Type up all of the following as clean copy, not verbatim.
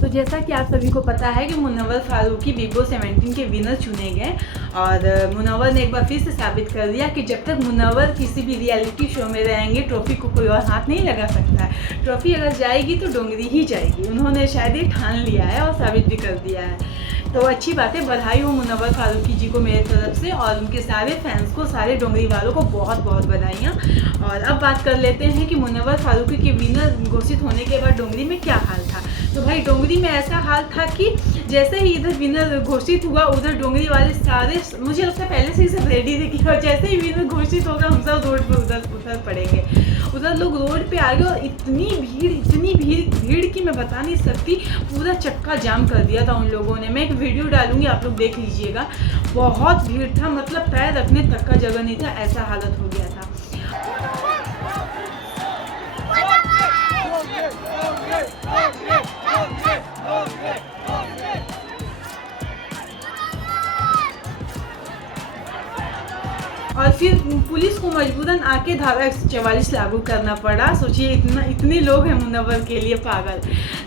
तो जैसा कि आप सभी को पता है कि मुनव्वर फारूकी बिग बॉस 17 के विनर चुने गए और मुनव्वर ने एक बार फिर से साबित कर दिया कि जब तक मुनव्वर किसी भी रियलिटी शो में रहेंगे ट्रॉफी को कोई और हाथ नहीं लगा सकता है। ट्रॉफी अगर जाएगी तो डोंगरी ही जाएगी। उन्होंने शायद ये ठान लिया है और साबित भी कर दिया है। तो अच्छी बात है, बधाई हो मुनव्वर फारूकी जी को मेरे तरफ से और उनके सारे फैंस को, सारे डोंगरी वालों को बहुत बहुत बधाइयाँ। और अब बात कर लेते हैं कि मुनव्वर फारूकी के विनर घोषित होने के बाद डोंगरी में क्या हाल था। तो भाई डोंगरी में ऐसा हाल था कि जैसे ही इधर विनर घोषित हुआ उधर डोंगरी वाले सारे, मुझे लगता है पहले से ही सब रेडी थे कि जैसे ही विनर घोषित होगा हम सब रोड पे उधर पड़ेंगे। उधर लोग रोड पे आ गए और इतनी भीड़ की मैं बता नहीं सकती। पूरा चक्का जाम कर दिया था उन लोगों ने। मैं एक वीडियो डालूंगी, आप लोग देख लीजिएगा। बहुत भीड़ था, मतलब पैर रखने तक का जगह नहीं था, ऐसा हालत हो गया था। और फिर पुलिस को मजबूरन आके धारा 144 लागू करना पड़ा। सोचिए इतने लोग हैं मुनव्वर के लिए पागल।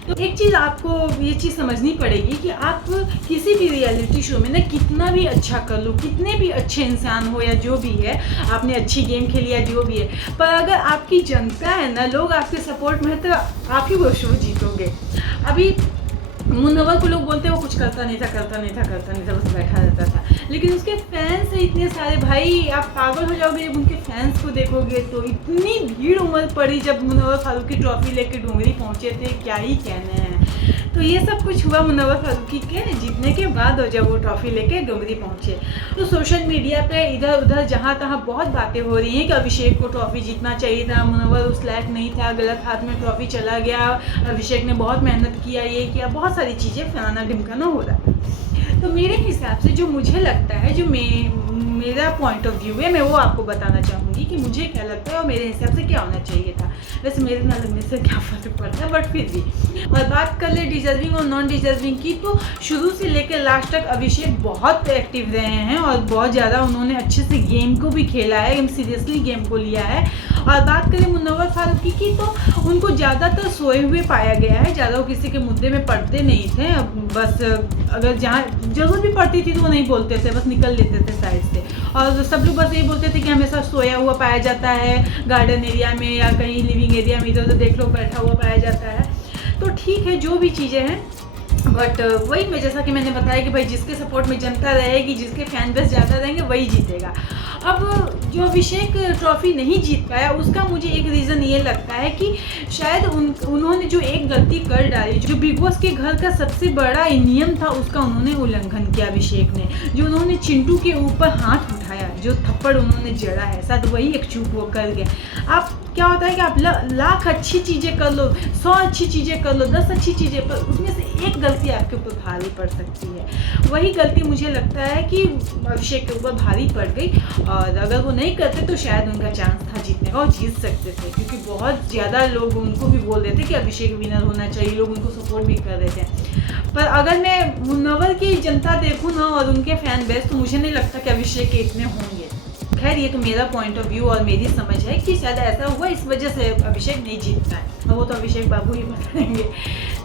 तो एक चीज़ आपको ये चीज़ समझनी पड़ेगी कि आप किसी भी रियलिटी शो में ना कितना भी अच्छा कर लो, कितने भी अच्छे इंसान हो या जो भी है, आपने अच्छी गेम खेली या जो भी है, पर अगर आपकी जनता है ना, लोग आपके सपोर्ट में है तो आप ही वो शो जीतोगे। अभी मुनव्वर को लोग बोलते हैं वो कुछ करता नहीं था, बस बैठा रहता था। लेकिन उसके फैंस इतने सारे, भाई आप पागल हो जाओगे जब उनके फैंस को देखोगे। तो इतनी भीड़ उमड़ पड़ी जब मुनव्वर फारूकी ट्रॉफी लेके डोंगरी पहुंचे थे, क्या ही कहने हैं। तो ये सब कुछ हुआ मुनव्वर फारूकी के जीतने के बाद, और जब वो ट्रॉफी लेके डोंगरी पहुंचे तो सोशल मीडिया पे इधर उधर जहाँ तहाँ बहुत बातें हो रही हैं कि अभिषेक को ट्रॉफी जीतना चाहिए था, मुनव्वर उस लायक नहीं था, गलत हाथ में ट्रॉफी चला गया, अभिषेक ने बहुत मेहनत किया, ये किया, बहुत सारी चीज़ें फलाना ढिमकाना हो रहा। तो मेरे हिसाब से जो मुझे लगता है, जो मेरा पॉइंट ऑफ व्यू है, मैं वो आपको बताना चाहूँगी कि मुझे क्या लगता है और मेरे हिसाब से क्या होना चाहिए था। वैसे मेरे ना लगने से क्या फ़र्क पड़ता है, बट फिर भी। और बात कर ले डिजर्विंग और नॉन डिजर्विंग की, तो शुरू से लेकर लास्ट तक अभिषेक बहुत एक्टिव रहे हैं और बहुत ज़्यादा उन्होंने अच्छे से गेम को भी खेला है, एकदम सीरियसली गेम को लिया है। और बात करें मुनव्वर फारूकी की, तो उनको ज़्यादातर सोए हुए पाया गया है, ज़्यादा वो किसी के मुद्दे में पड़ते नहीं थे। बस अगर जहाँ ज़रूरत भी पड़ती थी तो वो नहीं बोलते थे, बस निकल लेते थे साइड से। और सब लोग बस यही बोलते थे कि हमेशा सोया हुआ पाया जाता है गार्डन एरिया में या कहीं लिविंग एरिया में, इधर उधर देख लो बैठा हुआ पाया जाता है। तो ठीक है, जो भी चीज़ें हैं, बट वही मैं जैसा कि मैंने बताया कि भाई जिसके सपोर्ट में जनता रहेगी, जिसके फैन बेस ज़्यादा रहेंगे, वही जीतेगा। अब जो अभिषेक ट्रॉफी नहीं जीत पाया उसका मुझे एक रीज़न ये लगता है कि शायद उन्होंने जो एक गलती कर डाली, जो बिग बॉस के घर का सबसे बड़ा नियम था उसका उन्होंने उल्लंघन किया अभिषेक ने। जो उन्होंने चिंटू के ऊपर हाथ उठाया, जो थप्पड़ उन्होंने जड़ा है, शायद वही एक चूक वो कर गए। आप क्या होता है कि आप लाख अच्छी चीज़ें कर लो, 100 अच्छी चीज़ें कर लो, 10 अच्छी चीज़ें, पर उसमें से एक गलती आपके ऊपर भारी पड़ सकती है। वही गलती मुझे लगता है कि अभिषेक के ऊपर भारी पड़ गई, और अगर वो नहीं करते तो शायद उनका चांस था जीतने का और जीत सकते थे, क्योंकि बहुत ज़्यादा लोग उनको भी बोल रहे थे कि अभिषेक विनर होना चाहिए, लोग उनको सपोर्ट भी कर रहे थे। पर अगर मैं मुनव्वर की जनता देखूँ ना और उनके फैन बेस, तो मुझे नहीं लगता कि अभिषेक के इतने होंगे। खैर ये तो मेरा पॉइंट ऑफ व्यू और मेरी समझ है कि शायद ऐसा हुआ, इस वजह से अभिषेक नहीं जीतता है, और वो तो अभिषेक बाबू ही बताएंगे।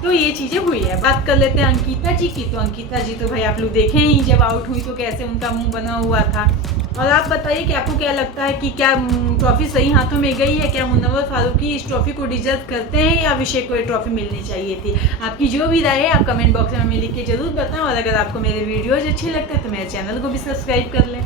तो ये चीज़ें हुई है। बात कर लेते हैं अंकिता जी की। तो अंकिता जी तो भाई आप लोग देखें ही, जब आउट हुई तो कैसे उनका मुंह बना हुआ था। और आप बताइए कि आपको क्या लगता है कि क्या ट्रॉफी सही हाथों में गई है? क्या मुनव्वर फारूकी इस ट्रॉफी को डिजर्व करते हैं या अभिषेक को ये ट्रॉफी मिलनी चाहिए थी? आपकी जो भी राय है आप कमेंट बॉक्स में हमें लिख के जरूर बताएं। और अगर आपको मेरे वीडियोज़ अच्छे लगते हैं तो मेरे चैनल को भी सब्सक्राइब कर लें।